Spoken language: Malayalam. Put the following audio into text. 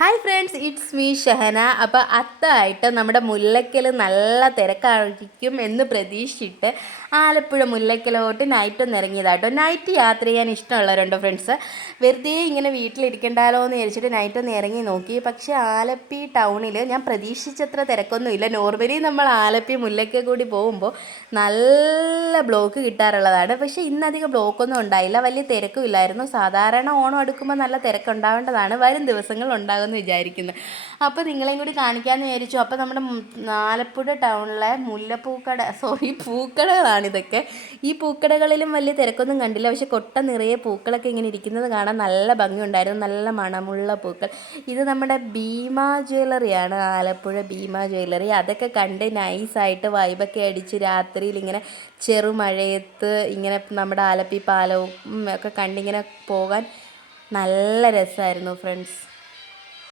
Hi friends, it's me Shahana. അപ്പോൾ അത്തായിട്ട് നമ്മുടെ മുല്ലയ്ക്കൽ നല്ല തിരക്കായിരിക്കും എന്ന് പ്രതീക്ഷിച്ചിട്ട് ആലപ്പുഴ മുല്ലയ്ക്കലോട്ട് നൈറ്റൊന്ന് ഇറങ്ങിയതാട്ടോ. നൈറ്റ് യാത്ര ചെയ്യാൻ ഇഷ്ടമുള്ളവരുണ്ടോ ഫ്രണ്ട്സ്? വെറുതെ ഇങ്ങനെ വീട്ടിലിരിക്കണ്ടാലോ എന്ന് വിചാരിച്ചിട്ട് നൈറ്റൊന്ന് ഇറങ്ങി നോക്കി. പക്ഷേ ആലപ്പി ടൗണിൽ ഞാൻ പ്രതീക്ഷിച്ചത്ര തിരക്കൊന്നുമില്ല. നോർമലി നമ്മൾ ആലപ്പി മുല്ലയ്ക്കൽ കൂടി പോകുമ്പോൾ നല്ല ബ്ലോക്ക് കിട്ടാറുള്ളതാണ്. പക്ഷേ ഇന്നധികം ബ്ലോക്കൊന്നും ഉണ്ടായില്ല, വലിയ തിരക്കും ഇല്ലായിരുന്നു. സാധാരണ ഓണം അടുക്കുമ്പോൾ നല്ല തിരക്കുണ്ടാവേണ്ടതാണ്, വരും ദിവസങ്ങൾ ഉണ്ടാകും വിചാരിക്കുന്നു. അപ്പോൾ നിങ്ങളെയും കൂടി കാണിക്കാമെന്ന് വിചാരിച്ചു. അപ്പോൾ നമ്മുടെ ആലപ്പുഴ ടൗണിലെ പൂക്കടകളാണിതൊക്കെ. ഈ പൂക്കടകളിലും വലിയ തിരക്കൊന്നും കണ്ടില്ല. പക്ഷെ കൊട്ട നിറയെ പൂക്കളൊക്കെ ഇങ്ങനെ ഇരിക്കുന്നത് കാണാൻ നല്ല ഭംഗിയുണ്ടായിരുന്നു, നല്ല മണമുള്ള പൂക്കൾ. ഇത് നമ്മുടെ ഭീമ ജ്വല്ലറിയാണ്, ആലപ്പുഴ ഭീമ ജ്വല്ലറി. അതൊക്കെ കണ്ട് നൈസായിട്ട് വൈബൊക്കെ അടിച്ച് രാത്രിയിൽ ഇങ്ങനെ ചെറുമഴയത്ത് ഇങ്ങനെ നമ്മുടെ ആലപ്പി പാലവും ഒക്കെ കണ്ടിങ്ങനെ പോകാൻ നല്ല രസമായിരുന്നു ഫ്രണ്ട്സ്.